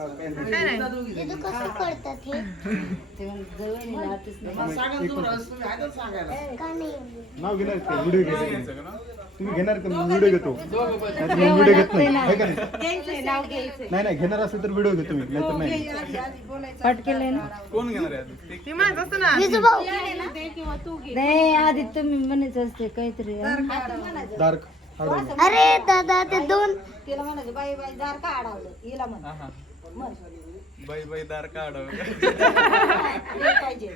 नाही कसं हे का नाही नाव घेणार का? व्हिडिओ घेणार तुम्ही घेणार का? व्हिडिओ घेतो. व्हिडिओ घेत नाही. आहे का नाही? नाही नाही घेणार असेल तर व्हिडिओ घेतो मी नाहीतर नाही. पटकेले ना कोण घेणार आहे आधी? ती म्हणत असतं ना विजू भाऊ. नाही आधी तुम्ही म्हणत असते काहीतरी. डार्क अरे दादा ते दोन तिला म्हणायचं बाई बाई दार का अडवलं हिला म्हण हा, हा. बाई बाई दार काढव. एक पाहिजे.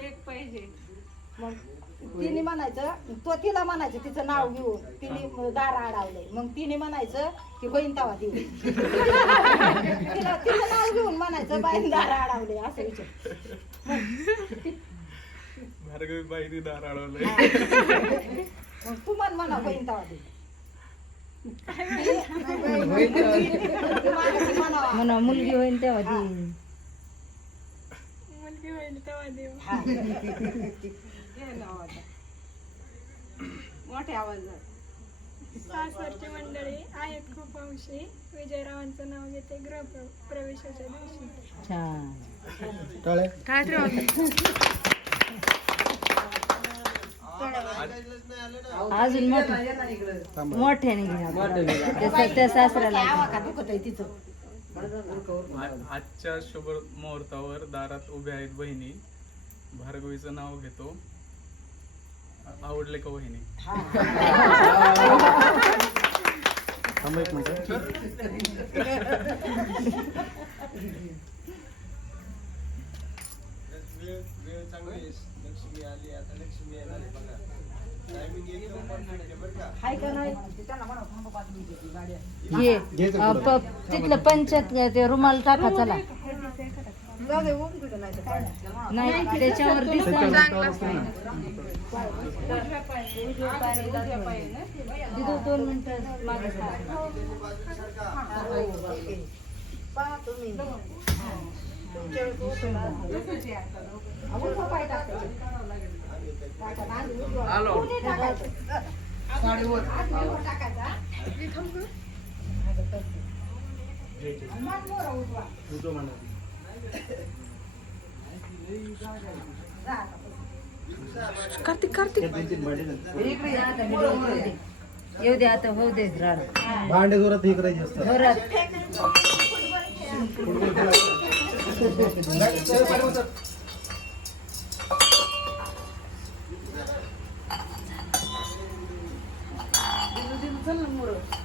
एक पाहिजे. मग तिने म्हणायचं तो तिला म्हणायचं तिचं नाव घेऊन. तिने दार अडवलंय मग तिने म्हणायचं की होईन तवा देऊ. तिला तिचं नाव घेऊन म्हणायचं बाई दार अडवले असं विचार. भार्गवी बाईने दार अडवलंय मग तू म्हण म्हणा होईन तवा दे म्हणा मुलगी होईल तेव्हा दी मोठ्या आवाजात सासरची मंडळी आहेत खूप अंशी. विजयरावांचं नाव घेते गृह प्रवेशाच्या दिवशी. काय तरी होतं. अजून मोठं. त्या- सासऱ्याला आ- आजच्या शुभ मुहूर्तावर दारात उभ्या आहेत बहिणी. भार्गवीचं नाव घेतो. आवडले का बहिणी? थांबा एक मिनिट हाय का नाही हे घ्यायचं अं, प- तिथलं पंचायत ते रुमाल टाका चला. नाही त्याच्यावर दोन मिनिटं मागे सर. आलो. कार्तिक कार्तिक. येऊ दे आता होऊ दे राड. भांडे जोरात हे करायचे असतात. जोरात. चल ना मुरं.